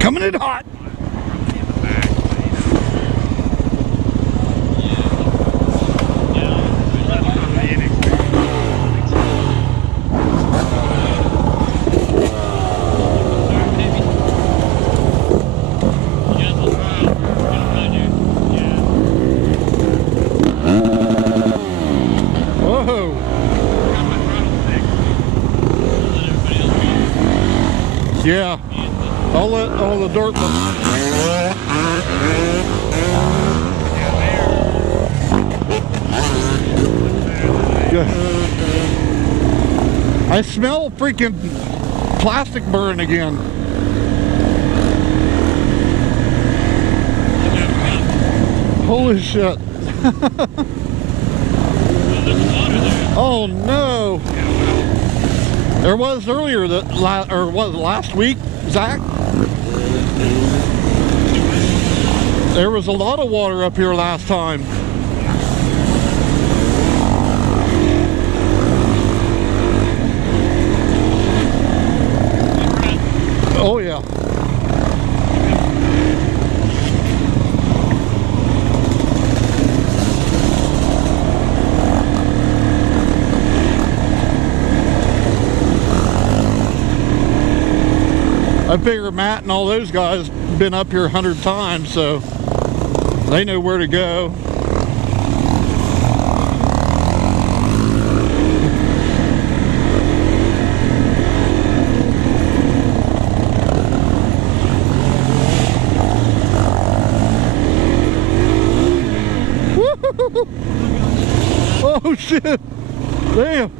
Coming in hot. Yeah, all the dirt. Yeah. I smell freaking plastic burn again. Holy shit. Oh no. There was earlier or was it last week, Zach? There was a lot of water up here last time. Oh yeah. I figure Matt and all those guys been up here 100 times, so they know where to go. Oh shit! Damn!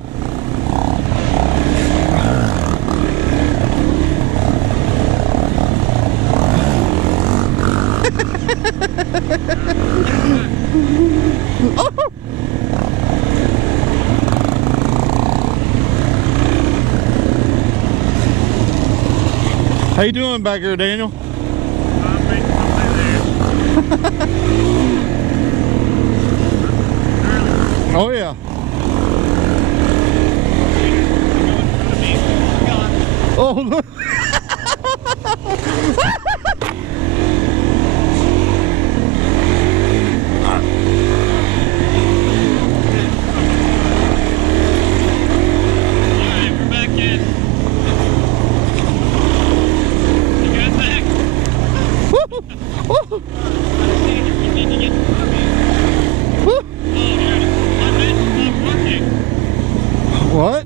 Oh. How you doing back here, Daniel? Oh yeah. Oh look. What?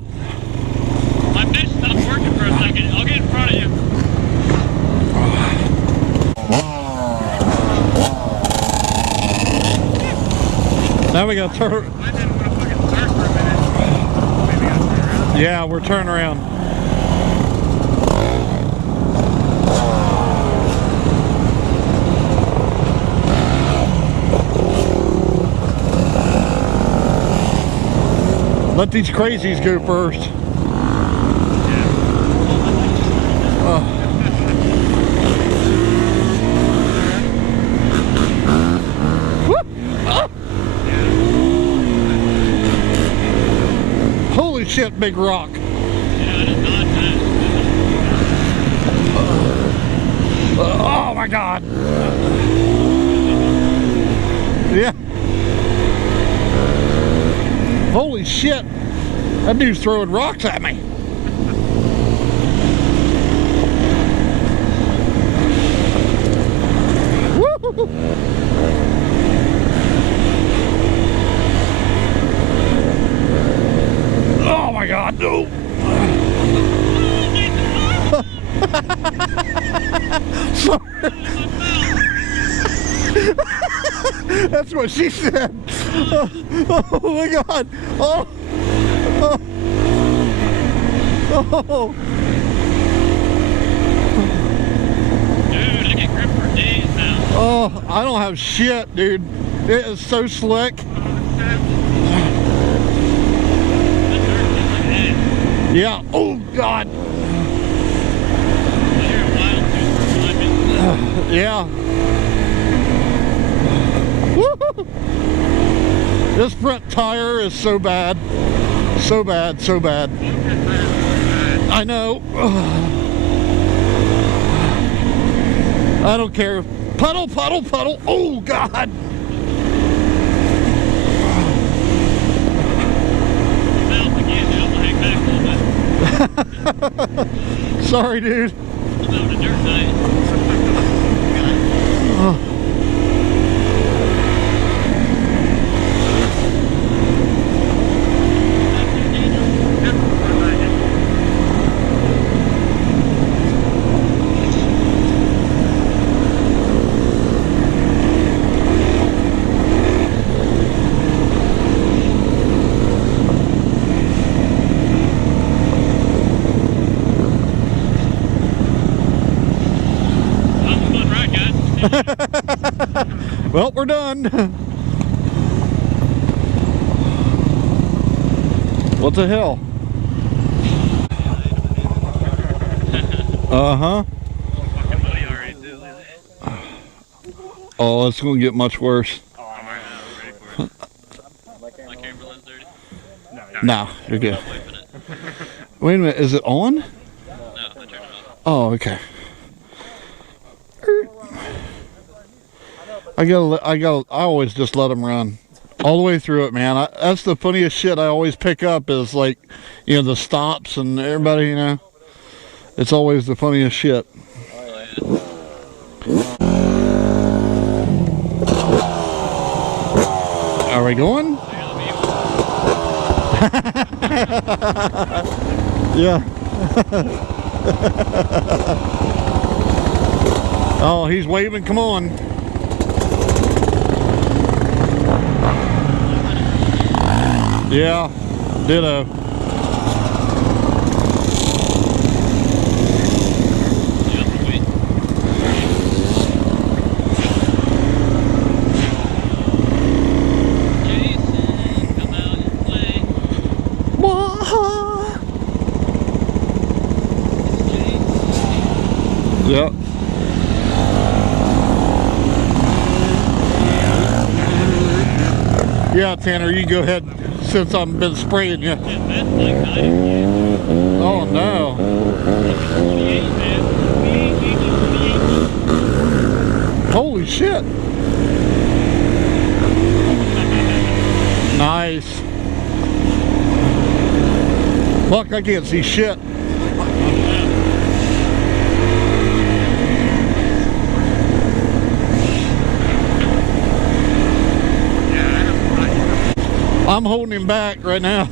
My bench stopped working for a second. I'll get in front of you. Now we got to turn. I didn't want to fucking start for a minute. Maybe I'll turn around. Yeah, we're turning around. Let these crazies go first. Holy shit, big rock. Oh my god. Yeah. Holy shit. That dude's throwing rocks at me. Woo! Oh my god, no. Sorry. That's what she said. Oh my god. Oh. Oh. Oh. Dude, I get grip for days now. Oh, I don't have shit, dude. It is so slick. Yeah. Oh god. Yeah. Woo-hoo. This front tire is so bad. So bad, so bad. I know. I don't care. Puddle, puddle, puddle. Oh, God. Well, again, dude, I'm gonna hang back a little bit. Sorry, dude. I'm having a dirt night. Well, we're done. What the hell? Uh-huh. Oh, it's gonna get much worse. I'm ready for it. My camera lens dirty? No, you're good. I'm wiping it. Wait a minute, is it on? No, I turned it off. Oh, okay. I always just let them run all the way through it, man. That's the funniest shit I always pick up is like, you know, the stops and everybody, you know. It's always the funniest shit. Are we going? Yeah. Oh, he's waving. Come on. Yeah, ditto. Jason, come out and play. Yep. Yeah, Tanner, you go ahead since I've been spraying you. Oh no. Holy shit. Nice. Fuck, I can't see shit. I'm holding him back right now.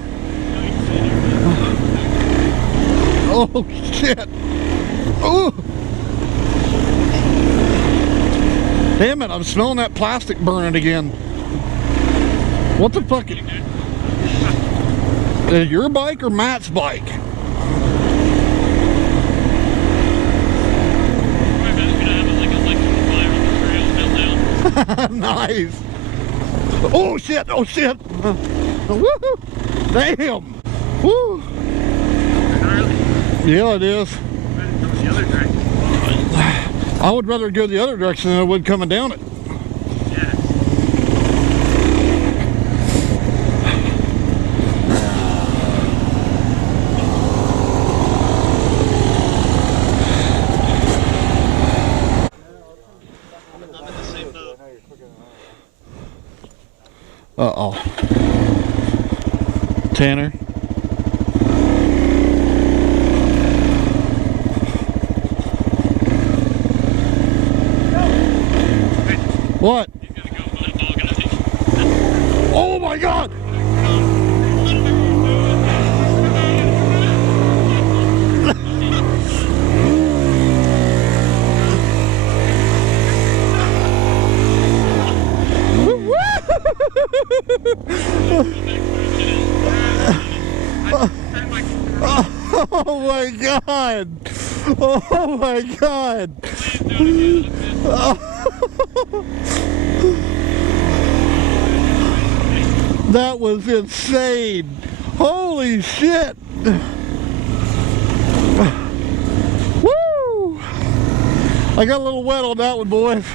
Oh shit. Oh. Damn it, I'm smelling that plastic burning again. What the fuck? Is your bike or Matt's bike? Nice. Oh shit, oh shit. Woo-hoo. Damn. Woo. Yeah, it is. I would rather go the other direction than I would coming down it. Uh-oh. Tanner. What? Oh my God! Oh my God! Oh my God! That was insane! Holy shit! Woo! I got a little wet on that one, boys.